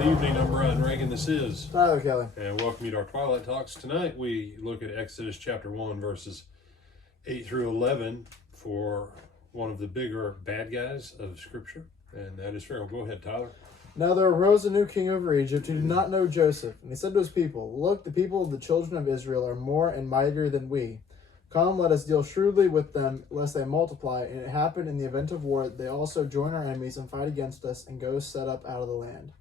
Good evening, I'm Brian Reagan. This is Tyler Kelly. and welcome you to our Twilight Talks. Tonight we look at Exodus chapter 1 verses 8 through 11 for one of the bigger bad guys of Scripture, and that is Pharaoh. Go ahead, Tyler. Now there arose a new king over Egypt who did not know Joseph. And he said to his people, Look, the people of the children of Israel are more and mightier than we. Come, let us deal shrewdly with them, lest they multiply. And it happened in the event of war, they also join our enemies and fight against us, and go set up out of the land.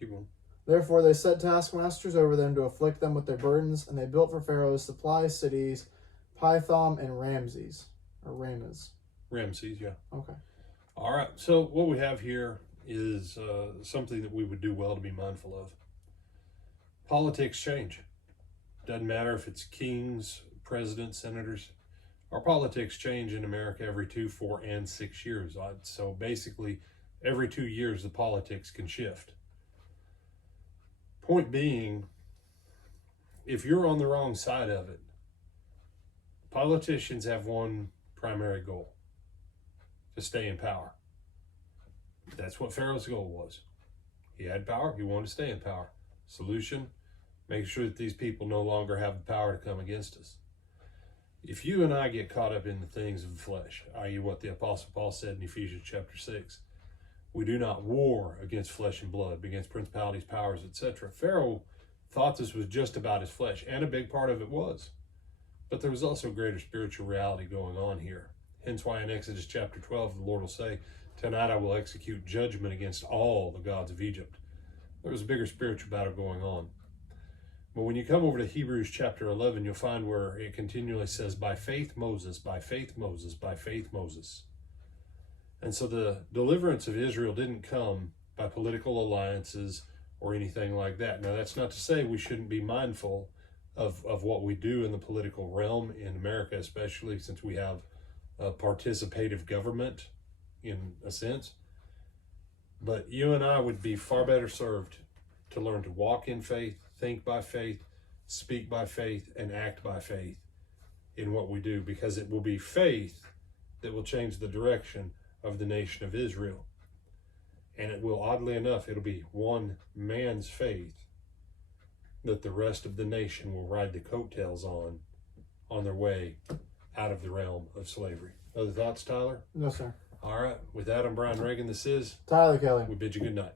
Keep on. Therefore they set taskmasters over them to afflict them with their burdens, and they built for Pharaoh supply cities, Pithom and Ramses. Or Ramses. Ramses, yeah. Okay. All right, so what we have here is something that we would do well to be mindful of. Politics change. Doesn't matter if it's kings, presidents, senators. Our politics change in America every 2, 4, and 6 years. So basically, every 2 years, the politics can shift. Point being, if you're on the wrong side of it, politicians have one primary goal: to stay in power. That's what Pharaoh's goal was. He had power, he wanted to stay in power. Solution: make sure that these people no longer have the power to come against us. If you and I get caught up in the things of the flesh, i.e. what the Apostle Paul said in Ephesians chapter 6, we do not war against flesh and blood, but against principalities, powers, etc. Pharaoh thought this was just about his flesh, and a big part of it was. But there was also greater spiritual reality going on here. Hence why in Exodus chapter 12, the Lord will say, Tonight I will execute judgment against all the gods of Egypt. There was a bigger spiritual battle going on. But when you come over to Hebrews chapter 11, you'll find where it continually says, by faith Moses, by faith Moses, by faith Moses. And so the deliverance of Israel didn't come by political alliances or anything like that. Now, that's not to say we shouldn't be mindful of what we do in the political realm in America, especially since we have a participative government in a sense. But you and I would be far better served to learn to walk in faith, think by faith, speak by faith, and act by faith in what we do, because it will be faith that will change the direction of the nation of Israel. And it will, oddly enough, it'll be one man's faith that the rest of the nation will ride the coattails on their way out of the realm of slavery. Other thoughts, Tyler? No, sir. All right. With that, I'm Brian Reagan. This is Tyler Kelly. We bid you good night.